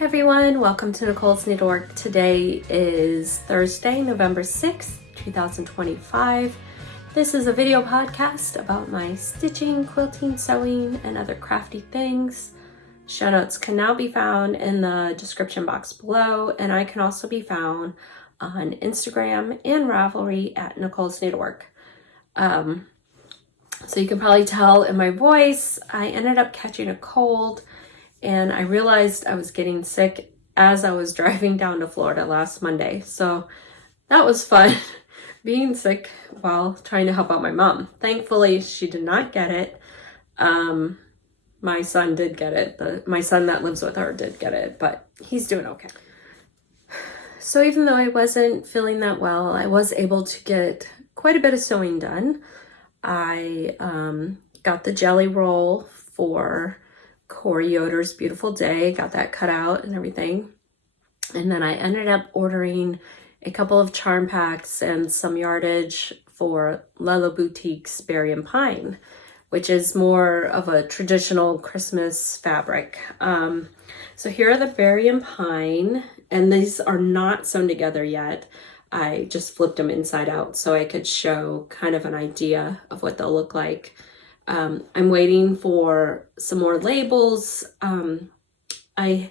Hey everyone, welcome to Nicole's Needlework. Today is Thursday, November 6th, 2025. This is a video podcast about my stitching, quilting, sewing, and other crafty things. Show notes can now be found in the description box below, and I can also be found on Instagram and Ravelry at Nicole's Needlework. So you can probably tell in my voice, I ended up catching a cold. And I realized I was getting sick as I was driving down to Florida last Monday. So that was fun, being sick while trying to help out my mom. Thankfully, she did not get it. My son did get it. My son that lives with her did get it, but he's doing okay. So even though I wasn't feeling that well, I was able to get quite a bit of sewing done. I got the jelly roll for Corey Yoder's Beautiful Day, got that cut out and everything. And then I ended up ordering a couple of charm packs and some yardage for Lella Boutique's Berry and Pine, which is more of a traditional Christmas fabric. So here are the Berry and Pine, and these are not sewn together yet. I just flipped them inside out so I could show kind of an idea of what they'll look like. I'm waiting for some more labels. I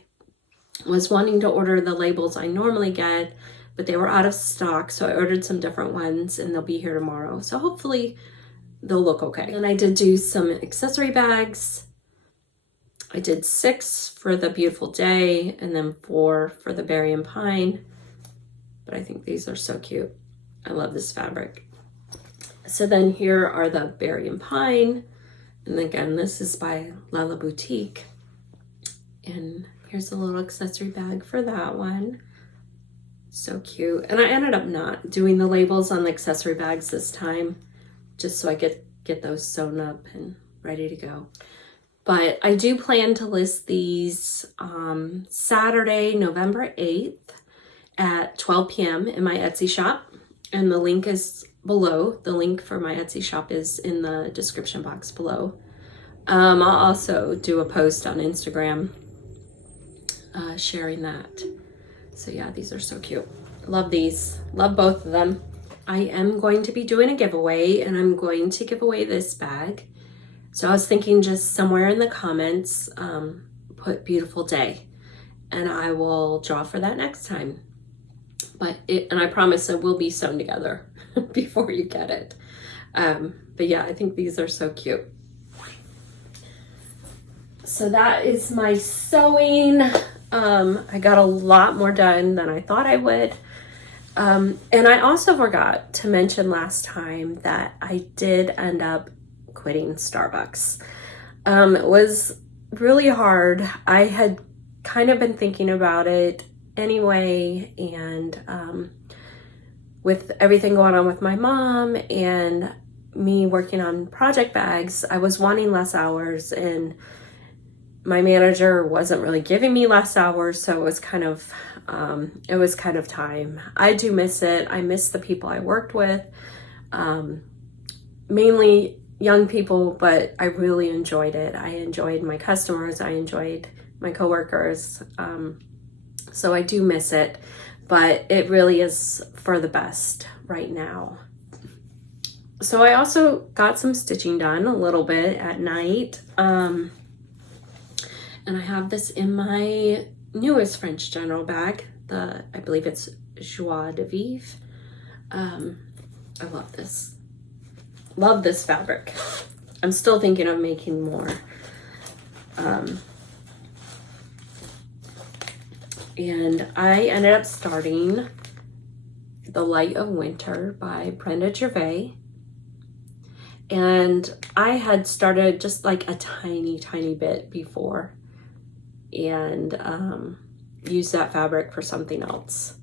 was wanting to order the labels I normally get, but they were out of stock. So I ordered some different ones and they'll be here tomorrow. So hopefully they'll look okay. And I did do some accessory bags. I did 6 for the Beautiful Day and then 4 for the Berry and Pine. But I think these are so cute. I love this fabric. So then here are the Berry and Pine. And again, this is by Lella Boutique. And here's a little accessory bag for that one. So cute. And I ended up not doing the labels on the accessory bags this time, just so I could get those sewn up and ready to go. But I do plan to list these Saturday, November 8th at 12 p.m. in my Etsy shop. And the link is below. The link for my Etsy shop is in the description box below. I'll also do a post on Instagram sharing that. So yeah, these are so cute. Love these. Love both of them. I am going to be doing a giveaway, and I'm going to give away this bag. So I was thinking just somewhere in the comments, put Beautiful Day, and I will draw for that next time. And I promise it will be sewn together before you get it. But yeah, I think these are so cute. So that is my sewing. I got a lot more done than I thought I would. And I also forgot to mention last time that I did end up quitting Starbucks. It was really hard. I had kind of been thinking about it anyway, and with everything going on with my mom and me working on project bags, I was wanting less hours, and my manager wasn't really giving me less hours, so it was kind of time. I do miss it. I miss the people I worked with, mainly young people, but I really enjoyed it. I enjoyed my customers. I enjoyed my coworkers. So I do miss it, but it really is for the best right now. So I also got some stitching done a little bit at night. And I have this in my newest French General bag. I believe it's Joie de Vivre. I love this. Love this fabric. I'm still thinking of making more. And I ended up starting The Light of Winter by Brenda Gervais. And I had started just like a tiny bit before and used that fabric for something else.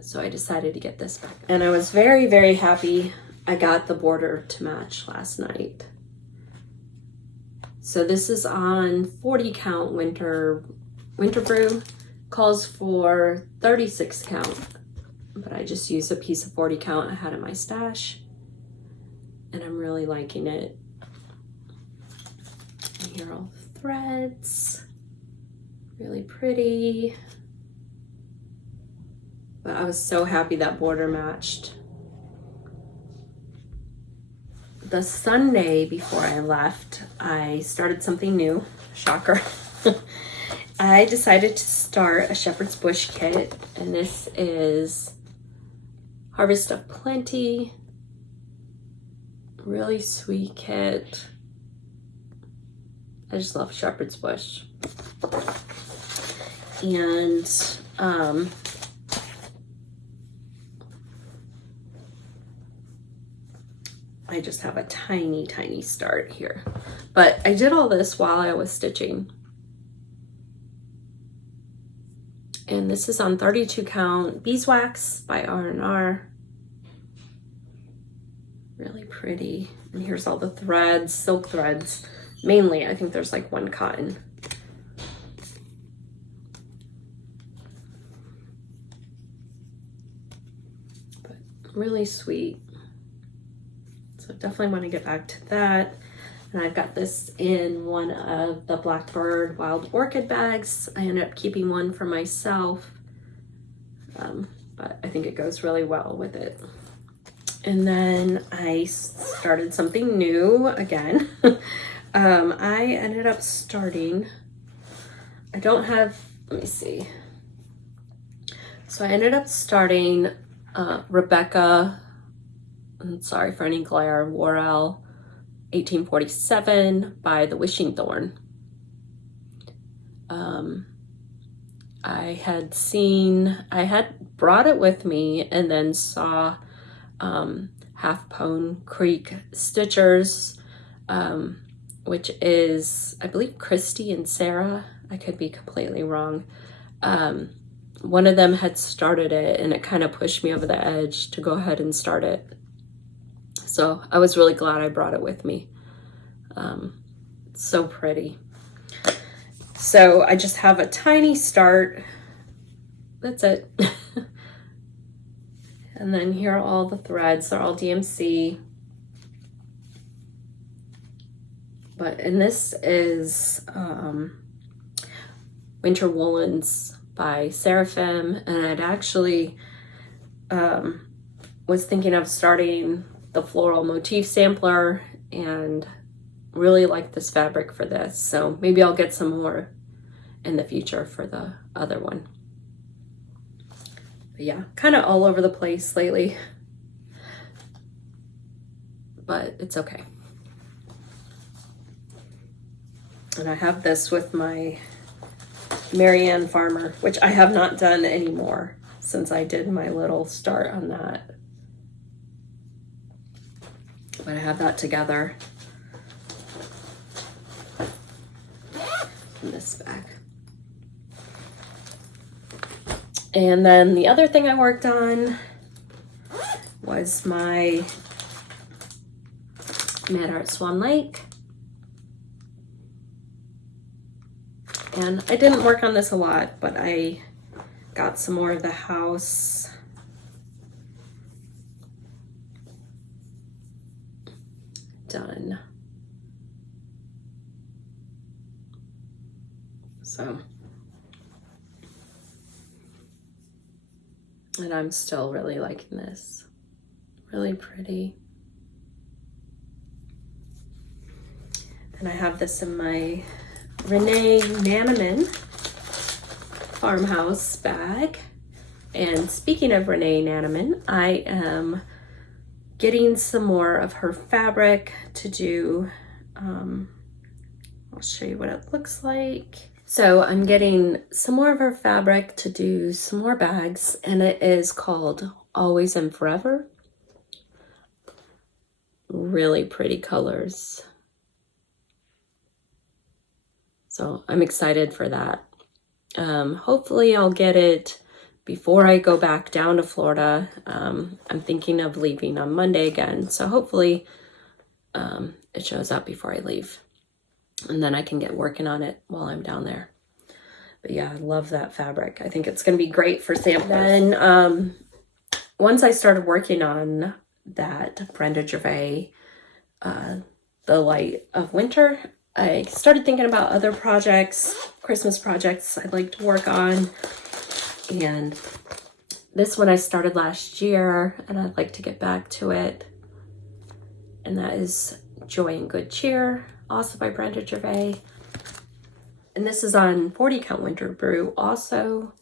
So I decided to get this back. And I was very, very happy I got the border to match last night. So this is on 40 count winter Brew. Calls for 36 count, but I just used a piece of 40 count I had in my stash, and I'm really liking it. And here are all the threads. Really pretty. But I was so happy that border matched. The Sunday before I left, I started something new. Shocker. I decided to start a shepherd's bush kit, and this is Harvest of Plenty. Really sweet kit. I just love shepherd's bush. And I just have a tiny, tiny start here. But I did all this while I was stitching. And this is on 32 count Beeswax by R&R. Really pretty. And here's all the threads, silk threads. Mainly, I think there's like one cotton. But really sweet. So definitely want to get back to that. And I've got this in one of the Blackbird Wild Orchid bags. I ended up keeping one for myself, but I think it goes really well with it. And then I started something new again. I ended up starting, I don't have, let me see. So I ended up starting Rebecca, I'm sorry for any glare, Worrall 1847 by the Wishing Thorn. I had brought it with me and then saw Half Pone Creek Stitchers, which is, I believe, Christy and Sarah. I could be completely wrong. One of them had started it, and it kind of pushed me over the edge to go ahead and start it. So I was really glad I brought it with me. It's so pretty. So I just have a tiny start. That's it. And then here are all the threads. They're all DMC. And this is Winter Woolens by Seraphim. And I'd actually was thinking of starting the floral motif sampler and really like this fabric for this. So maybe I'll get some more in the future for the other one. But yeah, kind of all over the place lately, but it's okay. And I have this with my Marianne Farmer, which I have not done anymore since I did my little start on that. But I have that together in this bag. And then the other thing I worked on was my Manor at Swan Lake. And I didn't work on this a lot, but I got some more of the house done. So, and I'm still really liking this. Really pretty. And I have this in my Renee Nanaman farmhouse bag. And speaking of Renee Nanaman, I am getting some more of her fabric to do, I'll show you what it looks like. So I'm getting some more of her fabric to do some more bags, and it is called Always and Forever. Really pretty colors. So I'm excited for that. Hopefully I'll get it before I go back down to Florida. I'm thinking of leaving on Monday again, so hopefully it shows up before I leave. And then I can get working on it while I'm down there. But yeah, I love that fabric. I think it's going to be great for samplers. Then once I started working on that Brenda Gervais, The Light of Winter, I started thinking about other projects, Christmas projects I'd like to work on. And this one I started last year and I'd like to get back to it. And that is Joy and Good Cheer, also by Brenda Gervais. And this is on 40 count winter brew also.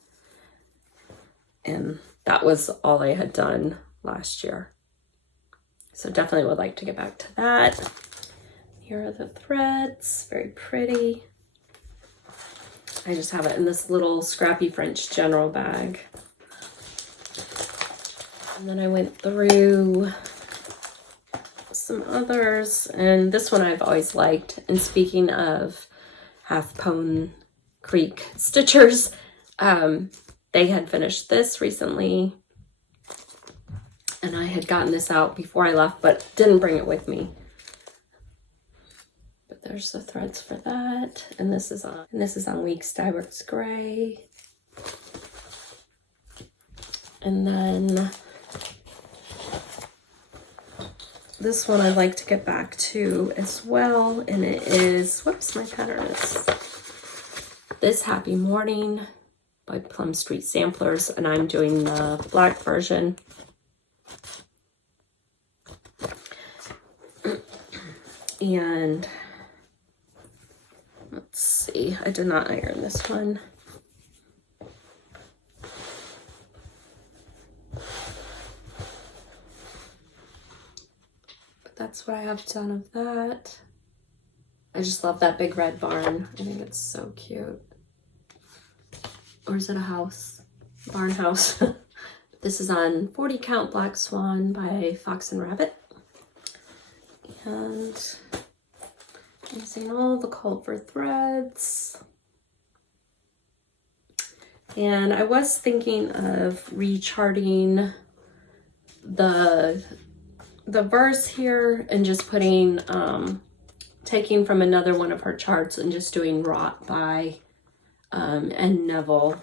And that was all I had done last year. So definitely would like to get back to that. Here are the threads, very pretty. I just have it in this little scrappy French general bag. And then I went through some others, and this one I've always liked. And speaking of Half Pone Creek stitchers, they had finished this recently, and I had gotten this out before I left, but didn't bring it with me. But there's the threads for that, and this is on Weeks Diverts Gray. And then this one I'd like to get back to as well, and it is, whoops, my pattern is This Happy Morning by Plum Street Samplers, and I'm doing the black version. And let's see, I did not iron this one. But that's what I have done of that. I just love that big red barn. I think it's so cute. Or is it a house? Barn house. This is on 40 count Black Swan by Fox and Rabbit. And using all the Culver threads. And I was thinking of recharting the verse here and just putting, taking from another one of her charts and just doing Wrought by and Neville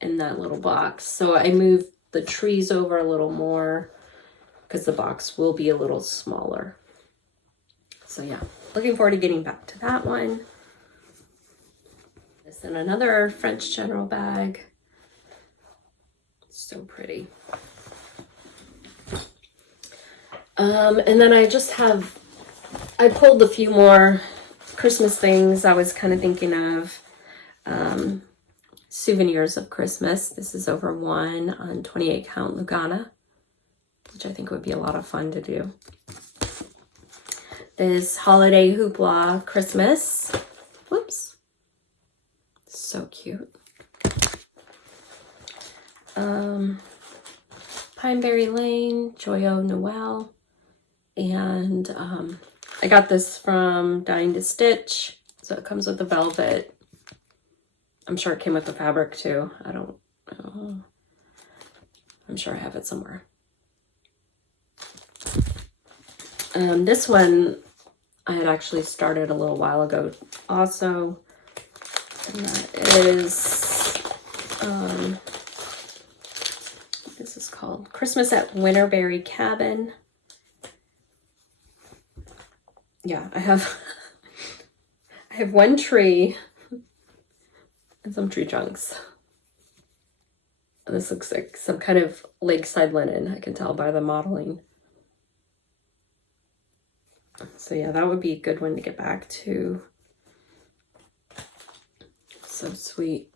in that little box. So I moved the trees over a little more because the box will be a little smaller. So yeah, looking forward to getting back to that one. This in another French general bag. So pretty. And then I pulled a few more Christmas things I was kind of thinking of. Souvenirs of Christmas. This is over 1 on 28 count Lugana, which I think would be a lot of fun to do. This Holiday Hoopla Christmas. Whoops. So cute. Pineberry Lane, Joyo Noel. And I got this from Dying to Stitch. So it comes with the velvet. I'm sure it came with the fabric too. I don't know. I'm sure I have it somewhere. This one I had actually started a little while ago also. And that is, this is called Christmas at Winterberry Cabin. Yeah, I have one tree and some tree trunks. This looks like some kind of lakeside linen, I can tell by the modeling. So yeah, that would be a good one to get back to. So sweet.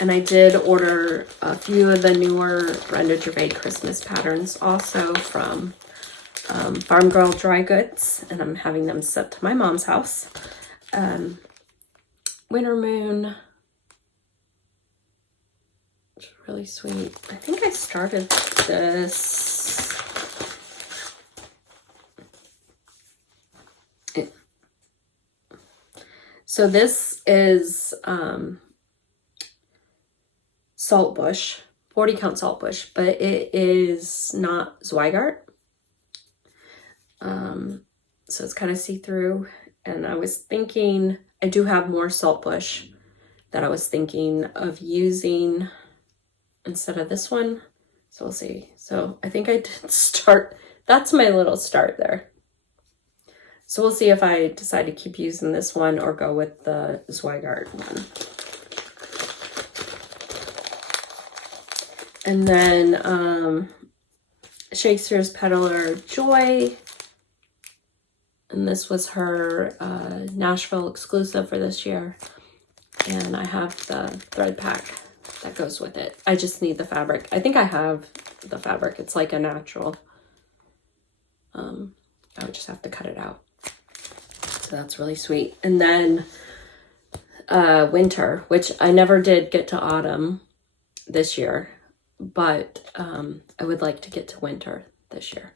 And I did order a few of the newer Brenda Gervais Christmas patterns also from Farm Girl Dry Goods, and I'm having them sent to my mom's house. Winter Moon. It's really sweet. I think I started this. So this is Saltbush, 40 count Saltbush, but it is not Zweigart. So it's kind of see-through. And I was thinking, I do have more Saltbush that I was thinking of using instead of this one. So we'll see. So I think I did start, that's my little start there. So we'll see if I decide to keep using this one or go with the Zweigart one. And then Shakespeare's Peddler Joy. And this was her Nashville exclusive for this year. And I have the thread pack that goes with it. I just need the fabric. I think I have the fabric. It's like a natural. I would just have to cut it out. So that's really sweet. And then winter, which I never did get to autumn this year, but I would like to get to winter this year.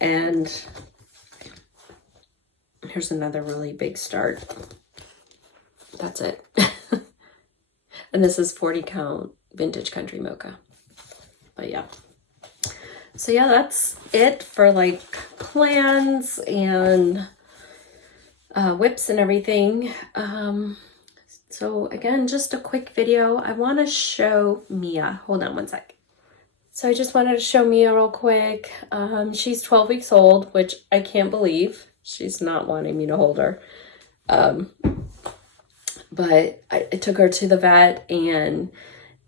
And here's another really big start. That's it. And this is 40 count vintage country mocha. But yeah. So yeah, that's it for like plans and whips and everything. So again, just a quick video. I want to show Mia. Hold on one sec. So I just wanted to show Mia real quick. She's 12 weeks old, which I can't believe. She's not wanting me to hold her. But I took her to the vet, and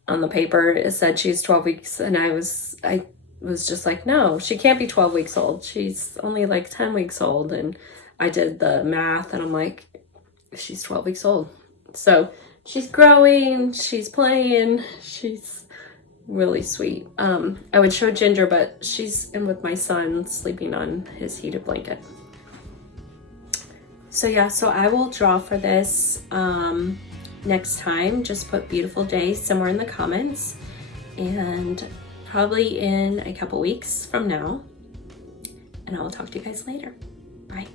on the paper it said she's 12 weeks, and I was just like, no, she can't be 12 weeks old. She's only like 10 weeks old. And I did the math, and I'm like, she's 12 weeks old. So she's growing, she's playing, she's really sweet. I would show Ginger, but she's in with my son sleeping on his heated blanket. So yeah, so I will draw for this next time. Just put beautiful day somewhere in the comments, and probably in a couple weeks from now. And I will talk to you guys later. Bye.